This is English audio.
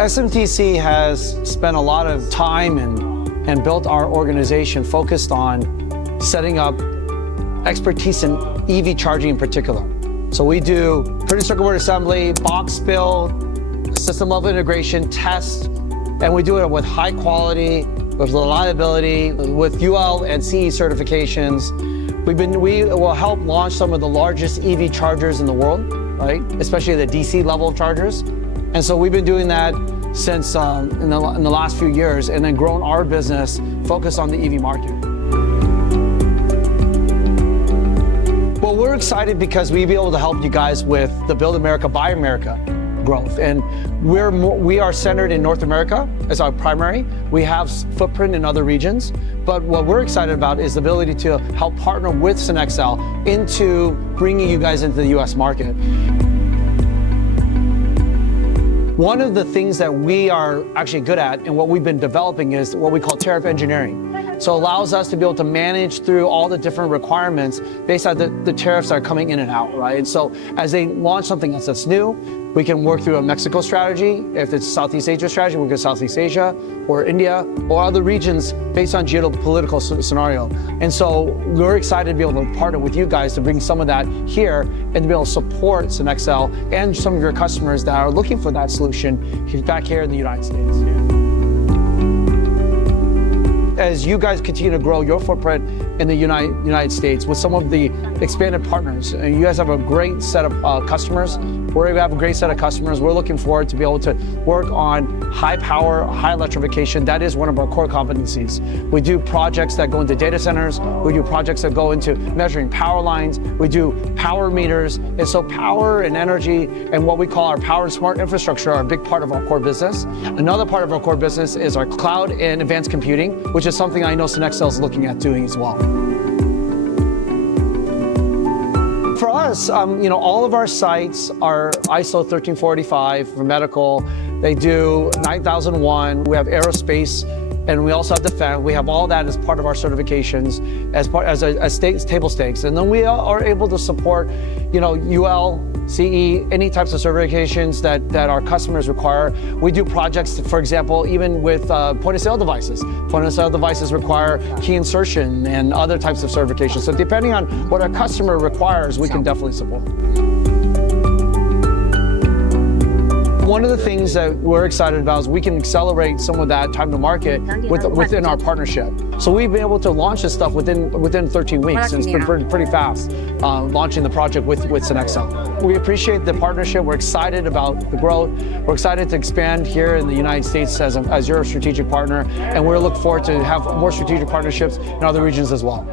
SMTC has spent a lot of time and built our organization focused on setting up expertise in EV charging in particular. So we do printed circuit board assembly, box build, system level integration, test, and we do it with high quality, with reliability, with UL and CE certifications. We will help launch some of the largest EV chargers in the world, right? Especially the DC level of chargers. And so we've been doing that since in the last few years, and then grown our business focused on the EV market. Well, we're excited because we'll be able to help you guys with the Build America, Buy America growth. And we are centered in North America as our primary. We have footprint in other regions, but what we're excited about is the ability to help partner with SINEXCEL into bringing you guys into the US market. One of the things that we are actually good at and what we've been developing is what we call tariff engineering. So it allows us to be able to manage through all the different requirements based on the tariffs that are coming in and out, right? And so as they launch something that's new, we can work through a Mexico strategy. If it's Southeast Asia strategy, we go to Southeast Asia or India or other regions based on geopolitical scenario. And so we're excited to be able to partner with you guys to bring some of that here and to be able to support SINEXCEL and some of your customers that are looking for that solution back here in the United States. As you guys continue to grow your footprint in the United States with some of the expanded partners, and you guys have a great set of customers. We have a great set of customers. We're looking forward to be able to work on high power, high electrification. That is one of our core competencies. We do projects that go into data centers. We do projects that go into measuring power lines. We do power meters. And so power and energy and what we call our power and smart infrastructure are a big part of our core business. Another part of our core business is our cloud and advanced computing, which is something I know SINEXCEL is looking at doing as well. For us, all of our sites are ISO 13485 for medical. They do 9001. We have aerospace, and we also have defense. We have all that as part of our certifications, as table stakes. And then we are able to support, UL, CE, any types of certifications that our customers require. We do projects, for example, even with point-of-sale devices. Point-of-sale devices require key insertion and other types of certifications. So depending on what our customer requires, we can definitely support. One of the things that we're excited about is we can accelerate some of that time to market within our partnership. So we've been able to launch this stuff within 13 weeks, and it's been pretty fast launching the project with SINEXCEL. We appreciate the partnership. We're excited about the growth. We're excited to expand here in the United States as your strategic partner, and we look forward to have more strategic partnerships in other regions as well.